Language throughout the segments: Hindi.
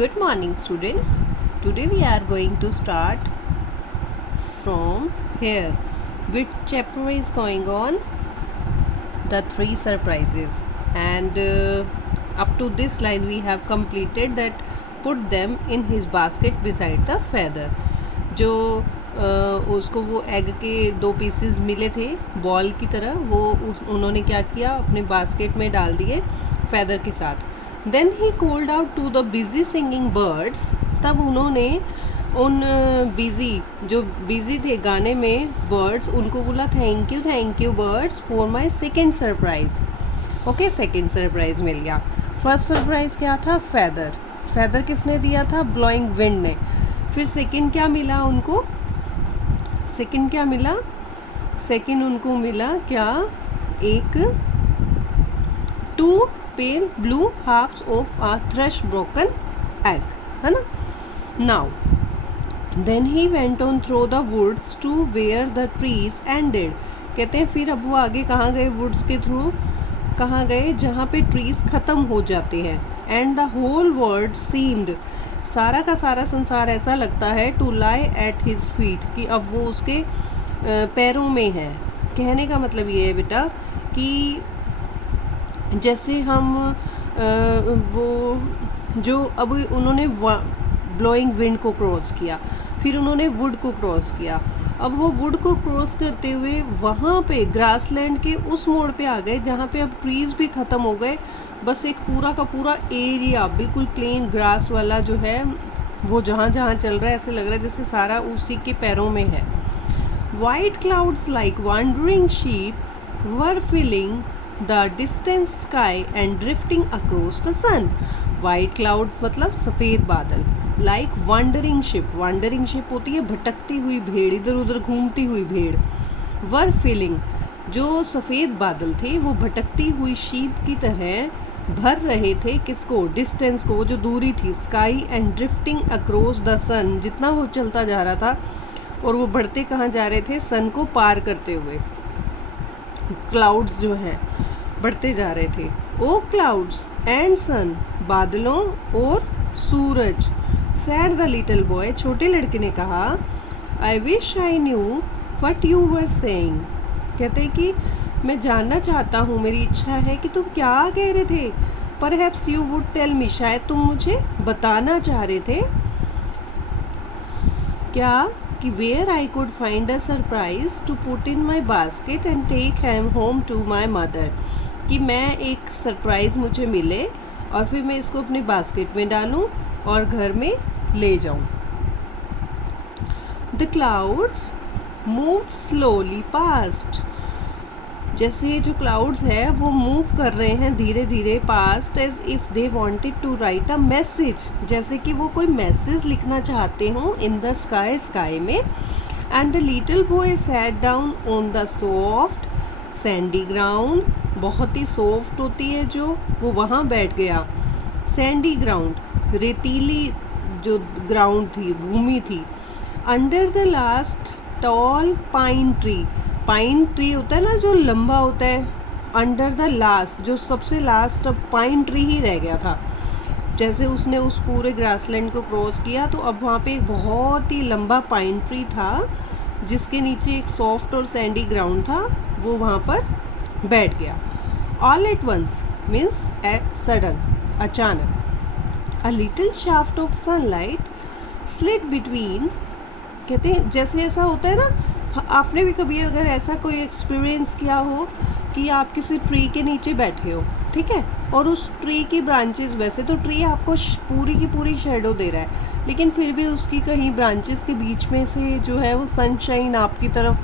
Good morning, students. Today we are going to start from here. Which chapter is going on? The three surprises. And up to this line we have completed that. Put them in his basket beside the feather. जो उसको वो एग के 2 पीसेस मिले थे बॉल की तरह, वो उन्होंने क्या किया, अपने बास्केट में डाल दिए फेदर के साथ. Then he called out to the busy singing birds. तब उन्होंने उन जो बिजी थे गाने में बर्ड्स, उनको बोला thank you birds for my second surprise. Okay, second surprise मिल गया. फर्स्ट सरप्राइज क्या था? फेदर किसने दिया था? ब्लोइंग विंड ने. फिर सेकेंड क्या मिला उनको? सेकेंड उनको मिला क्या? एक 2 pale blue halves of a thrush broken egg, है ना. Now then he went on through the woods to where the trees ended. कहते हैं फिर अब वो आगे कहाँ गए? वुड्स के थ्रू कहाँ गए? जहाँ पे ट्रीज ख़त्म हो जाते हैं. And the whole world seemed, सारा का सारा संसार ऐसा लगता है, to lie at his feet, कि अब वो उसके पैरों में है. कहने का मतलब ये है बेटा कि जैसे हम वो जो अब उन्होंने ब्लोइंग विंड को क्रॉस किया, फिर उन्होंने वुड को क्रॉस किया. अब वो वुड को क्रॉस करते हुए वहाँ पे ग्रासलैंड के उस मोड़ पे आ गए जहाँ पे अब ट्रीज़ भी ख़त्म हो गए. बस एक पूरा का पूरा एरिया बिल्कुल प्लेन ग्रास वाला जो है वो जहाँ जहाँ चल रहा है, ऐसे लग रहा है जैसे सारा उसी के पैरों में है. White clouds like wandering sheep were filling the distant sky and drifting across the sun. White clouds मतलब सफ़ेद बादल. लाइक वॉन्डरिंग शिप होती है भटकती हुई भेड़, इधर उधर घूमती हुई भेड़. वर फिलिंग, जो सफ़ेद बादल थे वो भटकती हुई शीप की तरह भर रहे थे किसको? डिस्टेंस को, जो दूरी थी. Sky and drifting across the sun, जितना वो चलता जा रहा था और वो बढ़ते कहाँ जा रहे थे? सन को पार करते हुए. क्लाउड्स जो हैं बढ़ते जा रहे थे. ओ क्लाउड्स एंड सन, बादलों और सूरज. सैड द लिटिल बॉय, छोटे लड़के ने कहा. I wish I knew what you were saying. कहते कि मैं जानना चाहता हूँ, मेरी इच्छा है कि तुम क्या कह रहे थे. Perhaps you would tell me, शायद तुम मुझे बताना चाह रहे थे. क्या? कि where I could find a surprise to put in my basket and take him home to my mother. कि मैं एक सरप्राइज़ मुझे मिले और फिर मैं इसको अपने बास्केट में डालूं और घर में ले जाऊं. The clouds moved slowly past. जैसे ये जो क्लाउड्स है वो मूव कर रहे हैं धीरे धीरे past, as if they wanted to write a message, जैसे कि वो कोई मैसेज लिखना चाहते हों. इन द स्काई में. And the little boy sat down on the soft sandy ground. बहुत ही सॉफ्ट होती है जो, वो वहाँ बैठ गया. सैंडी ग्राउंड, रेतीली जो ग्राउंड थी, भूमि थी. Under the last tall pine tree होता है ना जो लंबा होता है. अंडर द लास्ट, जो सबसे लास्ट अब पाइन ट्री ही रह गया था. जैसे उसने उस पूरे ग्रासलैंड को क्रॉस किया तो अब वहाँ पे एक बहुत ही लंबा पाइन ट्री था जिसके नीचे एक सॉफ्ट और सैंडी ग्राउंड था. वो वहाँ पर बैठ गया. All at once means at sudden, अचानक. A little shaft of sunlight slit between. कहते हैं जैसे ऐसा होता है ना, आपने भी कभी अगर ऐसा कोई एक्सपीरियंस किया हो कि आप किसी ट्री के नीचे बैठे हो, ठीक है, और उस ट्री की ब्रांचेस, वैसे तो ट्री आपको पूरी की पूरी शेडो दे रहा है, लेकिन फिर भी उसकी कहीं ब्रांचेस के बीच में से जो है वो सनशाइन आपकी तरफ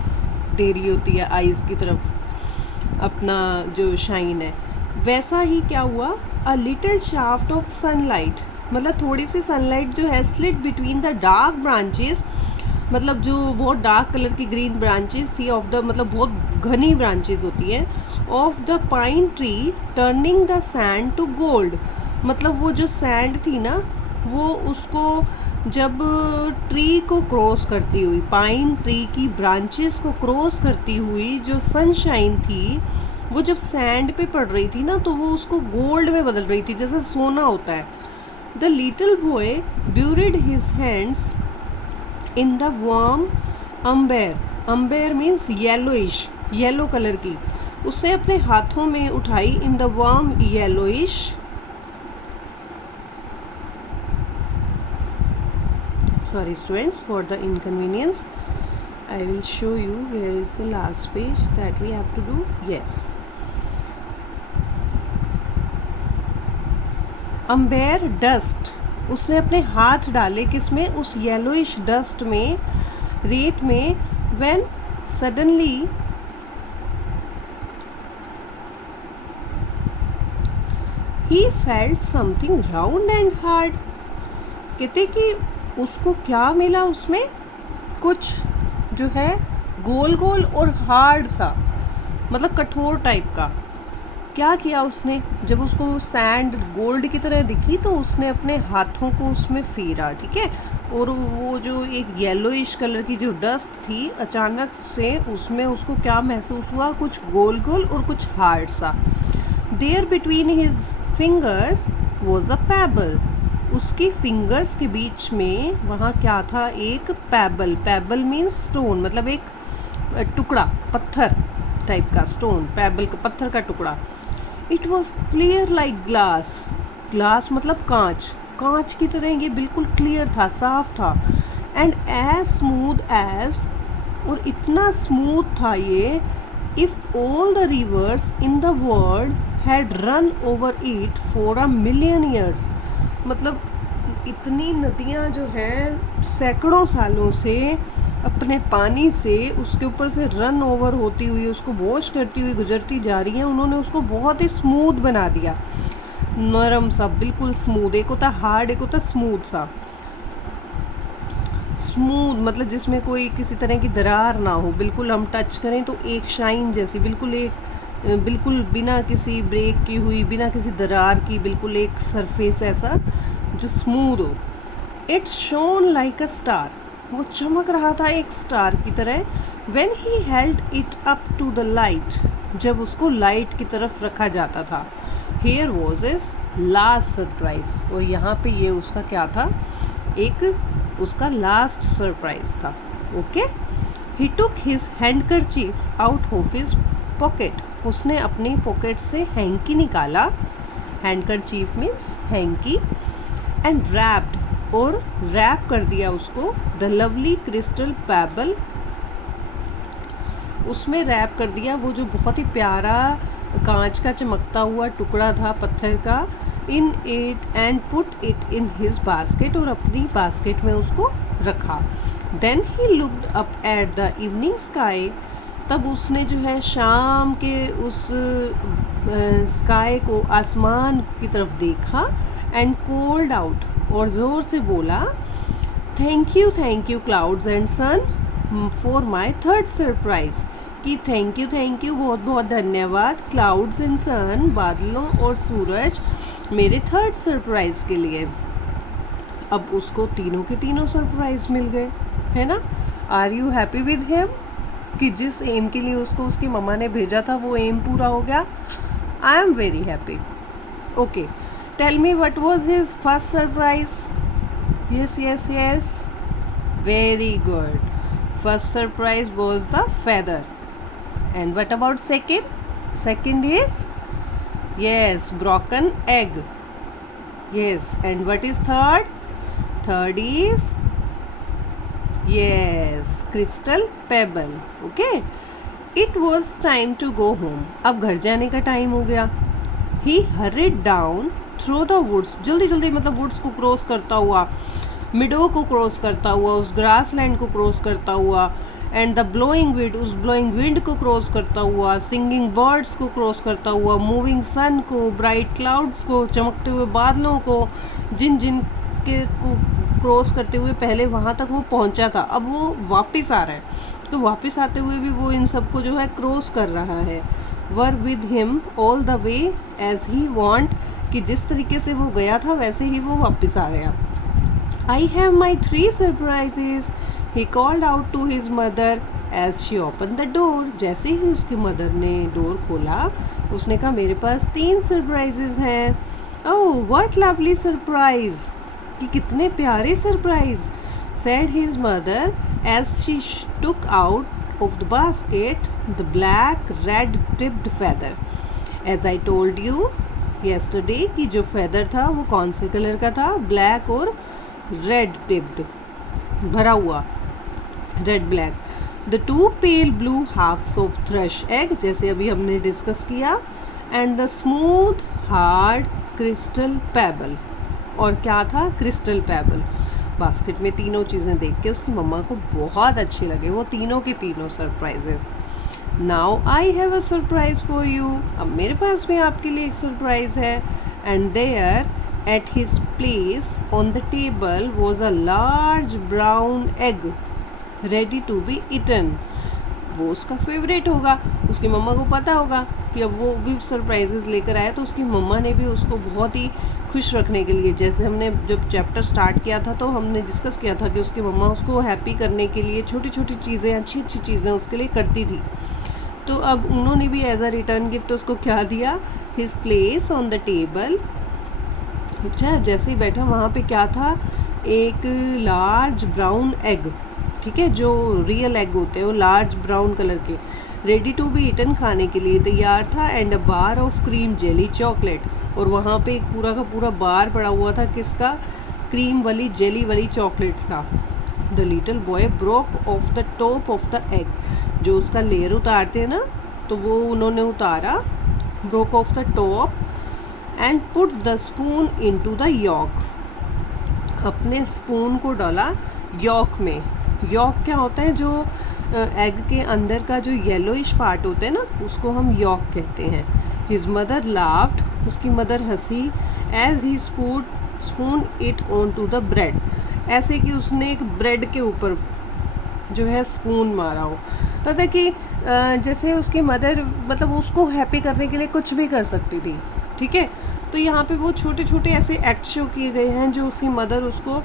दे रही होती है, आइज़ की तरफ अपना जो शाइन है. वैसा ही क्या हुआ? A little shaft of sunlight, मतलब थोड़ी सी सनलाइट जो है slit between the dark branches, मतलब जो बहुत डार्क कलर की ग्रीन ब्रांचेस थी ऑफ द, मतलब बहुत घनी ब्रांचेस होती हैं, of the pine tree turning the sand to gold. मतलब वो जो सैंड थी ना, वो उसको जब ट्री को क्रॉस करती हुई, पाइन ट्री की ब्रांचेस को क्रॉस करती हुई जो सनशाइन थी, वो जब सैंड पे पड़ रही थी ना, तो वो उसको गोल्ड में बदल रही थी, जैसे सोना होता है. The little boy buried his hands in the warm umber. Umber means yellowish, yellow colour की. उसने अपने हाथों में उठाई in the warm yellowish. Sorry students for the inconvenience. I will show you where is the last page that we have to do. Yes. Umber dust. उसने अपने हाथ डाले किसमें, उस येलोइश डस्ट में, रेत में. When suddenly he felt something round and hard. कहते कि उसको क्या मिला, उसमें कुछ जो है गोल गोल और हार्ड सा, मतलब कठोर टाइप का. क्या किया उसने, जब उसको सैंड गोल्ड की तरह दिखी तो उसने अपने हाथों को उसमें फेरा. ठीक है. और वो जो एक येलोइश कलर की जो डस्ट थी, अचानक से उसमें उसको क्या महसूस हुआ, कुछ गोल गोल और कुछ हार्ड सा. There between his fingers was a pebble. उसकी फिंगर्स के बीच में वहाँ क्या था, एक पैबल. पैबल मीन्स स्टोन, मतलब एक टुकड़ा, पत्थर टाइप का. स्टोन, पैबल का पत्थर का टुकड़ा. It was clear like glass. Glass मतलब कांच, कांच की तरह ये बिल्कुल क्लियर था, साफ था. एंड एज स्मूथ एज, और इतना स्मूथ था ये, if all the reverse in the world had run over it for a million years. मतलब इतनी नदियाँ जो हैं सैकड़ों सालों से अपने पानी से उसके ऊपर से रन ओवर होती हुई, उसको वॉश करती हुई गुजरती जा रही हैं. उन्होंने उसको बहुत ही स्मूथ बना दिया, नरम सा, बिल्कुल स्मूथ. एक होता हार्ड, एक होता स्मूथ सा. स्मूथ मतलब जिसमें कोई किसी तरह की दरार ना हो, बिल्कुल हम टच करें तो एक शाइन जैसी, बिल्कुल बिना किसी ब्रेक की हुई, बिना किसी दरार की, बिल्कुल एक सरफेस ऐसा जो स्मूथ हो. It's shone like a star. वो चमक रहा था एक स्टार की तरह. When he held it up to the light. जब उसको लाइट की तरफ रखा जाता था. Here was is last surprise. और यहाँ पे ये उसका क्या था, एक उसका लास्ट सरप्राइज था. Okay. He took his handkerchief out of his pocket. उसने अपनी पॉकेट से हैंकी निकाला. Handkerchief means hanky. And wrapped, और रैप कर दिया उसको, द लवली क्रिस्टल पैबल. उसमें रैप कर दिया वो जो बहुत ही प्यारा कांच का चमकता हुआ टुकड़ा था पत्थर का. In it and put it in his basket. और अपनी बास्केट में उसको रखा. Then he looked up at the evening sky. तब उसने जो है शाम के उस स्काई को, आसमान की तरफ देखा. एंड कोल्ड आउट, और ज़ोर से बोला, thank you clouds and sun for my third surprise. कि थैंक यू, बहुत बहुत धन्यवाद क्लाउड्स एंड सन, बादलों और सूरज, मेरे थर्ड सरप्राइज के लिए. अब उसको तीनों के तीनों सरप्राइज मिल गए, है ना. Are you happy with him, कि जिस एम के लिए उसको उसकी मम्मा ने भेजा था वो एम पूरा हो गया. I am very happy. Okay, tell me what was his first surprise. yes, very good. First surprise was the feather. And what about second is, yes, broken egg. Yes. And what is third is, yes, crystal pebble. Okay. It was time to go home. अब घर जाने का टाइम हो गया. He hurried down through the woods. जल्दी जल्दी मतलब woods को क्रॉस करता हुआ, मिडो को क्रॉस करता हुआ, उस ग्रास लैंड को क्रॉस करता हुआ, एंड द ब्लोइंग विंड, उस ब्लोइंग विंड को क्रॉस करता हुआ, सिंगिंग बर्ड्स को क्रॉस करता हुआ, मूविंग सन को, ब्राइट क्लाउड्स को, चमकते हुए बादलों को, जिन के को क्रॉस करते हुए पहले वहाँ तक वो पहुँचा था, अब वो वापस आ रहा है. तो वापस आते हुए भी वो इन सबको जो है क्रॉस कर रहा है. Were with him all the way as he went, कि जिस तरीके से वो गया था वैसे ही वो वापस आ गया. I have my 3 surprises, he called out to his mother as she opened the door. जैसे ही उसकी मदर ने डोर खोला उसने कहा मेरे पास 3 सरप्राइजेज हैं. ओह व्हाट लवली सरप्राइज, कि कितने प्यारे surprise, said his mother as she took out of the basket the black red tipped feather. As I told you yesterday कि जो feather था वो कौन से कलर का था, black और red tipped, भरा हुआ red black. The two pale blue halves of thrush egg, जैसे अभी हमने डिस्कस किया, and the smooth hard crystal pebble. और क्या था, क्रिस्टल पेबल. बास्केट में तीनों चीज़ें देख के उसकी मम्मा को बहुत अच्छी लगे वो तीनों के तीनों surprises. Now I have a surprise for you, अब मेरे पास भी आपके लिए एक सरप्राइज है. And there at his place on the table was a large brown egg ready to be eaten. वो उसका फेवरेट होगा, उसकी मम्मा को पता होगा कि अब वो भी सरप्राइजेस लेकर आया, तो उसकी मम्मा ने भी उसको बहुत ही खुश रखने के लिए, जैसे हमने जब चैप्टर स्टार्ट किया था तो हमने डिस्कस किया था कि उसकी मम्मा उसको हैप्पी करने के लिए छोटी छोटी चीज़ें, अच्छी अच्छी चीज़ें उसके लिए करती थी. तो अब उन्होंने भी एज अ रिटर्न गिफ्ट उसको क्या दिया, his place on the table. अच्छा, जैसे ही बैठा वहाँ पे क्या था, एक लार्ज ब्राउन एग, ठीक है, जो रियल एग होते हैं वो लार्ज ब्राउन कलर के, रेडी टू बी ईटन, खाने के लिए तैयार था. And a bar of cream jelly chocolate, और वहाँ पे एक पूरा का पूरा बार पड़ा हुआ था किसका, क्रीम वाली जेली वाली चॉकलेट्स का. The little boy broke off the top of the egg, जो उसका लेयर उतारते हैं ना, तो वो उन्होंने उतारा, broke off the top, and put the spoon into the yolk, अपने स्पून को डाला यॉक में. यॉक क्या होता है, जो एग के अंदर का जो येलोइश पार्ट होता है ना, उसको हम यॉक कहते हैं. हिज मदर लाफ्ड, उसकी मदर हंसी. As he spoon it on to the bread, ऐसे कि उसने एक ब्रेड के ऊपर जो है स्पून मारा हो. पता कि जैसे उसकी मदर मतलब उसको हैप्पी करने के लिए कुछ भी कर सकती थी, ठीक है. तो यहाँ पे वो छोटे छोटे ऐसे एक्ट शो किए गए हैं जो उसकी मदर उसको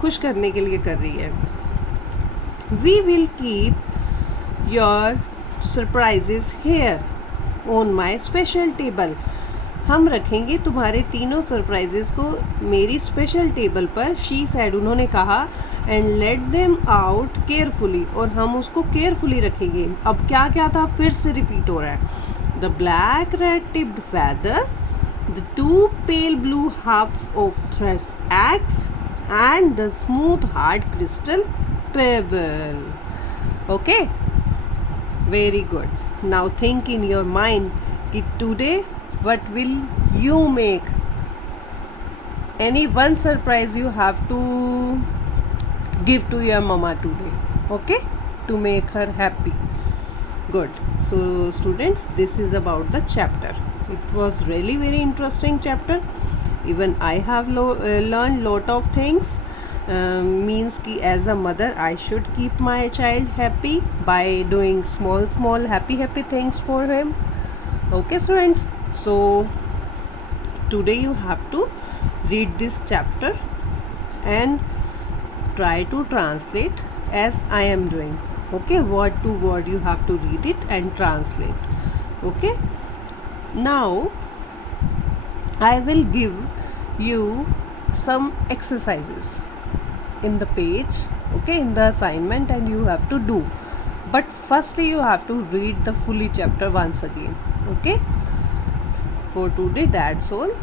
खुश करने के लिए कर रही है. We will keep your surprises here on my special table. हम रखेंगे तुम्हारे तीनों सरप्राइजेस को मेरी स्पेशल टेबल पर, शी सैड, उन्होंने कहा. And let them out carefully, और हम उसको केयरफुली रखेंगे. अब क्या क्या था, फिर से रिपीट हो रहा है. The black red tipped feather, the two pale blue halves of thrush eggs, and the smooth hard crystal pebble. Okay, very good. Now think in your mind कि today what will you make, any one surprise you have to give to your mama today, okay, to make her happy. Good. So students, this is about the chapter. It was really very interesting chapter. Even I have learned lot of things. Means कि as a mother I should keep my child happy by doing small happy things for him. Okay students, so today you have to read this chapter and try to translate as I am doing. Okay, word to word you have to read it and translate. Okay, now I will give you some exercises in the page, okay, in the assignment, and you have to do. But firstly you have to read the fully chapter once again. Okay, for today that's all.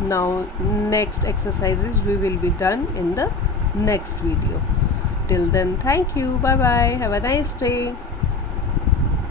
Now next exercises we will be done in the next video. Till then, thank you, bye bye, have a nice day.